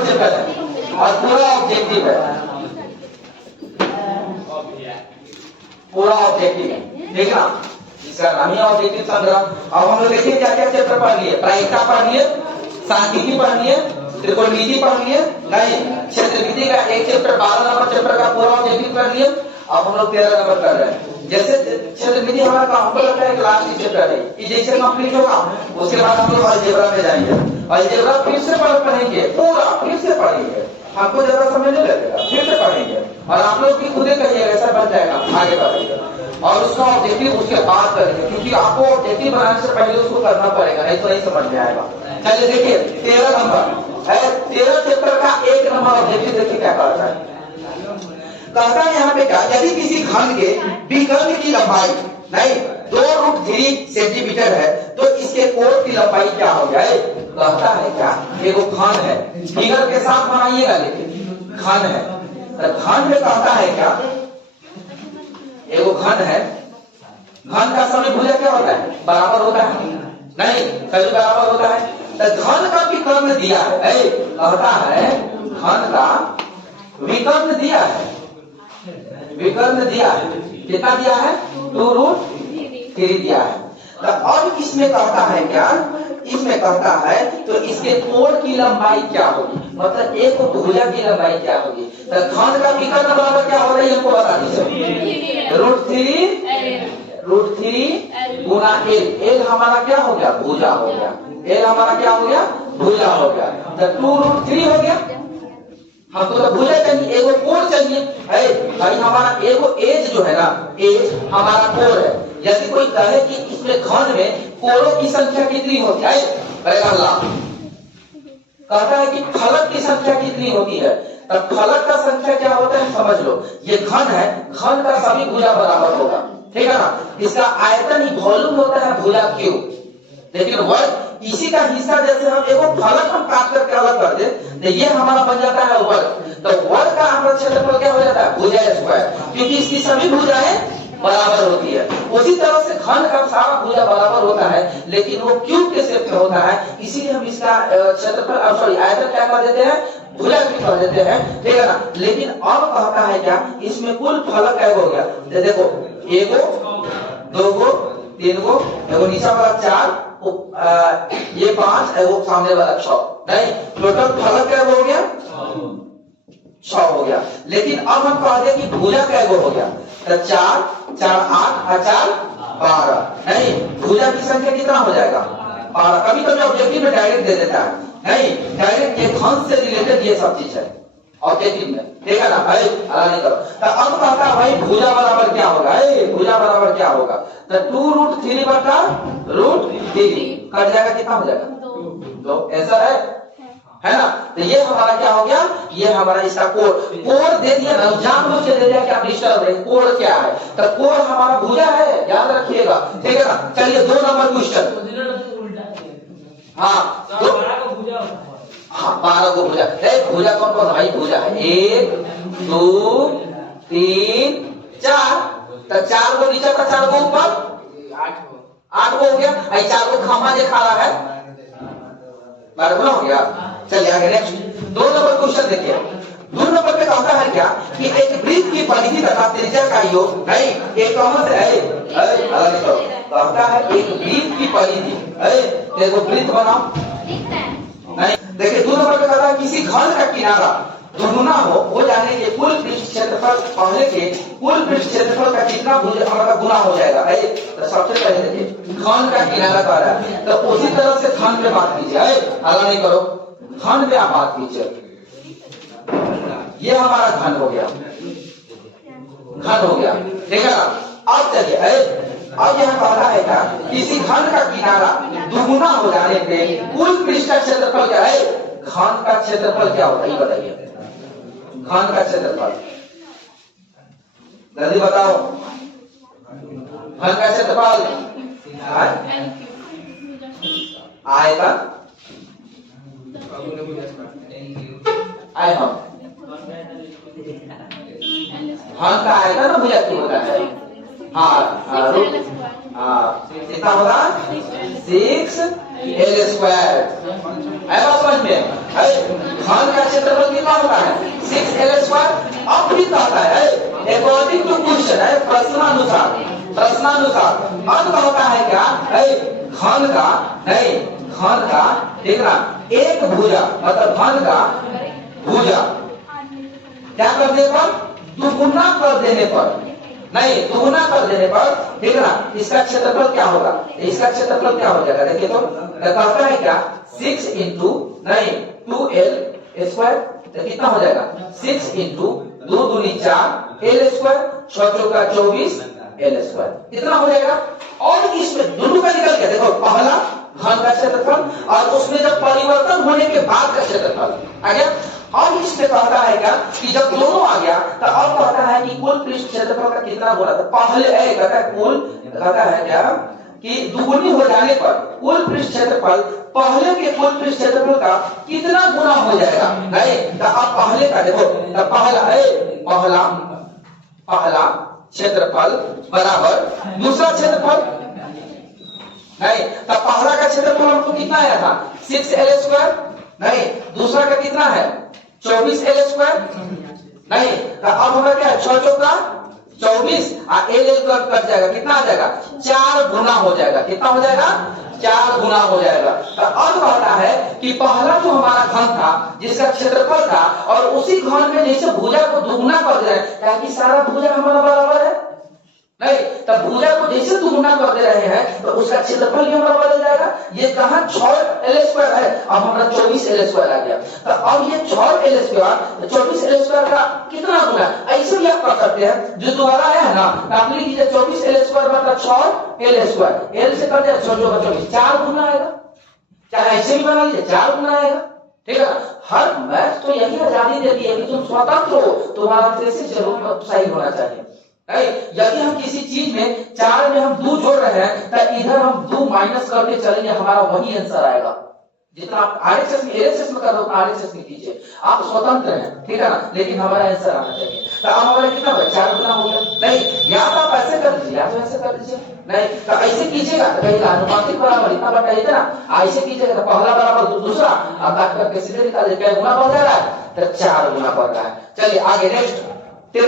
Number chapter है और पूरा ऑब्जेक्टिव है, पूरा ऑब्जेक्टिव है, ठीक ना। इसका नाम ही ऑब्जेक्टिव संग्रह। अब हम लोग देखिए क्या क्या चैप्टर पढ़ लिए। प्रायिकता पढ़ लिए, सांख्यिकी पढ़ लिए, त्रिकोणमिति पढ़ लिए, नहीं क्षेत्रविधि का एक चैप्टर 12 नंबर चैप्टर का पूरा ऑब्जेक्टिव कर लिए। अब हम लोग 13 नंबर कर रहे हैं। जैसे क्षेत्रविधि हमारा हमको लगता है लास्ट चैप्टर है, ये जैसे कंप्लीट होगा उसके बाद हम लोग अलजेब्रा में जाएंगे। अलजेब्रा फिर से पढ़ेंगे, पूरा फिर से पढ़ेंगे, हमको ज्यादा समय नहीं लगेगा, फिर से पढ़ेंगे और आप लोग भी खुद ही कहिएगा ऐसा बन जाएगा, आगे बढ़ेंगे और उसका ऑब्जेक्टिव उसके बाद करेंगे, क्योंकि आपको ऑब्जेक्टिव बनाने से पहले उसको करना पड़ेगा, नहीं तो नहीं समझ में आएगा। चलिए देखिए 13 नंबर है, 13 चैप्टर का 1 नंबर ऑब्जेक्टिव देखिए क्या कहता है। कहता है यहाँ पे क्या, यदि किसी घन के विकर्ण की लंबाई नहीं 2√3 सेंटीमीटर है तो इसके कोण की लंबाई क्या हो जाए। कहता है क्या, एगो घन है, फिगर के साथ बनाइएगा, लेकिन घन है, तो घन में कहता है क्या, एगो घन है, घन का सभी भुजा क्या होता है, बराबर होता है, नहीं सभी बराबर होता है। तो घन का विकर्ण दिया है, कहता है घन का विकर्ण दिया है, विकर्ण दिया है, कितना दिया है 2√3 दिया है। तो अब इसमें कहता है क्या, इसमें कहता है तो इसके कोण की लंबाई क्या होगी, मतलब एक भुजा की लंबाई क्या होगी। तो घन का विकर्ण बराबर क्या हो रही है हमको बता दीजिए, √3 गुना एल हमारा क्या हो गया, भुजा हो गया, एल हमारा क्या हो गया, भुजा हो गया। तो 2√3 हो गया, हमको तो भुजा चाहिए, एगो कोण चाहिए है भाई, हमारा एगो एज जो है ना, एज हमारा कोण है। यदि कोई कहे कि इसमें घन में कोणों की संख्या कितनी होती है, अल्लाह कहता है कि फलक की संख्या कितनी होती है, तब फलक का संख्या क्या होता है समझ लो। ये घन है, घन का सभी भुजा बराबर होगा, ठीक है ना। इसका आयतन ही वॉल्यूम होता है भुजा क्यू, लेकिन वर्ग इसी का हिस्सा, जैसे हम एगो फलक हम काट करके अलग कर दे तो ये हमारा बन जाता है वर्ग। तो वर्ग का हमारा क्षेत्रफल क्या हो जाता है, भुजा स्क्वायर, क्योंकि इसकी सभी भुजाएं बराबर होती है। उसी तरह से घन का सारा भुजा बराबर होता है, लेकिन वो क्यूब के शेप में होता है, इसीलिए हम इसका क्षेत्रफल सॉरी आयतन क्या कर देते हैं, भुजा भी कर देते हैं, ठीक है ना। लेकिन अब कहता है क्या, इसमें कुल फलक क्या हो गया, देखो एगो, दोगो, तीनगो, एगो नीचा वाला 4, ये 5, एगो सामने वाला 6, नहीं टोटल फलक क्या हो गया 6 हो गया। लेकिन अब हम कहते हैं कि भुजा क्या हो गया, तो 4, 4 8 और 4 12, नहीं भुजा की संख्या कितना हो जाएगा 12। कभी कभी ऑब्जेक्टिव में डायरेक्ट दे देता है, नहीं डायरेक्ट ये घन से रिलेटेड ये सब चीज है ऑब्जेक्टिव में, ठीक है ना भाई, नहीं करो। तो अब कहता है भाई भुजा बराबर क्या होगा, भुजा बराबर क्या होगा, तो 2√3 बटा √3 कट जाएगा, कितना हो जाएगा 2, ऐसा है ना। तो ये हमारा क्या हो गया, ये हमारा इसका कोण दे दिया ना, जानबूझ के दे दिया कि आप डिस्टर्ब रहे, कोण क्या है, तो कोण हमारा भुजा है, याद रखिएगा, ठीक है ना। चलिए 2 नंबर क्वेश्चन, हाँ 12 को भुजा, भुजा कौन कौन भाई, भुजा है 1 2 3 4, तो 4 को नीचे का 4 को ऊपर 8 को हो गया, 4 को खामा जे खा रहा है 12 गुना हो गया। चलिए आगे नेक्स्ट 2 नंबर क्वेश्चन देखिए। 2 नंबर पे कहता है क्या कि एक वृत्त की परिधि तथा त्रिज्या का योग, नहीं एक कॉमन से है, कहता है एक वृत्त की परिधि, देखो वृत्त बनाओ, नहीं देखिए 2 नंबर पे कहता है किसी घन का किनारा दोगुना हो जाने के कुल पृष्ठ क्षेत्रफल, पहले के कुल पृष्ठ क्षेत्रफल का कितना हमारा गुना हो जाएगा। तो सबसे पहले देखिए घन का किनारा कह रहा है, तो उसी तरह से घन पे बात कीजिए, अलग नहीं करो, घन पे आप बात कीजिए। ये हमारा घन हो गया, घन हो गया, ठीक है ना। अब चलिए अब यह कहता है क्या, किसी घन का किनारा दुगुना हो जाने पे कुल पृष्ठ का क्षेत्रफल क्या है, घन का क्षेत्रफल क्या होता है, ये बताइए, घन का क्षेत्रफल जल्दी बताओ, घन का क्षेत्रफल आयतन, आए हम घन का आयतन भुजा क्यों होता है, कितना होगा 6L², समझ में। घन का क्षेत्रफल कितना होता है 6l²। अब भी कहता है अकॉर्डिंग टू क्वेश्चन है, प्रश्नानुसार अंत होता है क्या घन का नहीं, घन का ठीक ना एक भुजा, मतलब घन का भुजा क्या कर देने पर दुगुना कर देने पर, नहीं दुगुना कर देने पर ठीक ना इसका क्षेत्रफल क्या होगा, इसका क्षेत्रफल क्या हो जाएगा देखिए। तो कहता है क्या 6 इंटू नहीं 2l², तो कितना हो जाएगा 6 इंटू 2 दूनी 4 l², 6 चौका 24 l², इतना हो जाएगा। और इसमें दोनों का निकल गया देखो, पहला घन का क्षेत्रफल और उसमें जब परिवर्तन होने के बाद का क्षेत्रफल आ गया। और इसमें कहता है क्या कि जब दोनों आ गया तो अब कहता है कि कुल पृष्ठ क्षेत्रफल का कितना गुना था, पहले कहता है कुल, कहता है क्या कि दुगुनी हो जाने पर कुल पृष्ठ क्षेत्रफल पहले के कुल पृष्ठ क्षेत्रफल का कितना गुना हो जाएगा। नहीं तो अब पहले का देखो, तो पहला क्षेत्रफल बराबर दूसरा क्षेत्रफल, नहीं तो पहला का क्षेत्रफल हमको कितना आया था 6l², नहीं दूसरा का कितना है 24l², नहीं तो अब हमारा क्या है 6 चौका 24 और l कट जाएगा, कितना आ जाएगा 4 गुना हो जाएगा, कितना हो जाएगा 4 गुना हो जाएगा। तो अब कहता है कि पहला जो हमारा घन था जिसका क्षेत्रफल था और उसी घन में जैसे भुजा को दुगुना कर दे रहे हैं, ताकि सारा भुजा हमारा बराबर है, नहीं तब भुजा को जैसे दुगुना कर दे रहे हैं तो उसका क्षेत्रफल भी हमारा बदल जाएगा। ये कहां 6l² है, अब हमारा 24l² आ गया। तो अब ये 6l², 24l² का कितना गुना, ऐसे भी आप कर सकते हैं, जो दोबारा आया है ना आप लिख लीजिए 24l² मतलब 6l², l से कर दिया 6 चौका 24, 4 गुना आएगा। चाहे ऐसे भी बना लीजिए 4 गुना आएगा, ठीक है। हर मैथ तो यही आजादी देती है कि तुम स्वतंत्र हो, तुम्हारा थ्रेसिस जरूर सही होना चाहिए। यदि हम किसी चीज में 4 में हम 2 जोड़ रहे हैं तो इधर हम 2 माइनस करके चलेंगे, हमारा वही आंसर आएगा। जितना आप आरएचएस में एलएचएस में कर दो आरएचएस में कीजिए, आप स्वतंत्र हैं, ठीक है ना, लेकिन हमारा आंसर आना चाहिए। तो अब हमारा कितना हुआ 4 गुना हो गया। नहीं या तो आप ऐसे कर दीजिए या तो ऐसे कर दीजिए, नहीं तो ऐसे कीजिएगा तो कहीं अनुपातिक बराबर इतना बताइए ना, ऐसे कीजिएगा तो पहला बराबर दूसरा, अब बात करके सीधे निकाल दीजिए क्या गुना बढ़ रहा है तो 4 गुना बढ़ रहा है। चलिए आगे नेक्स्ट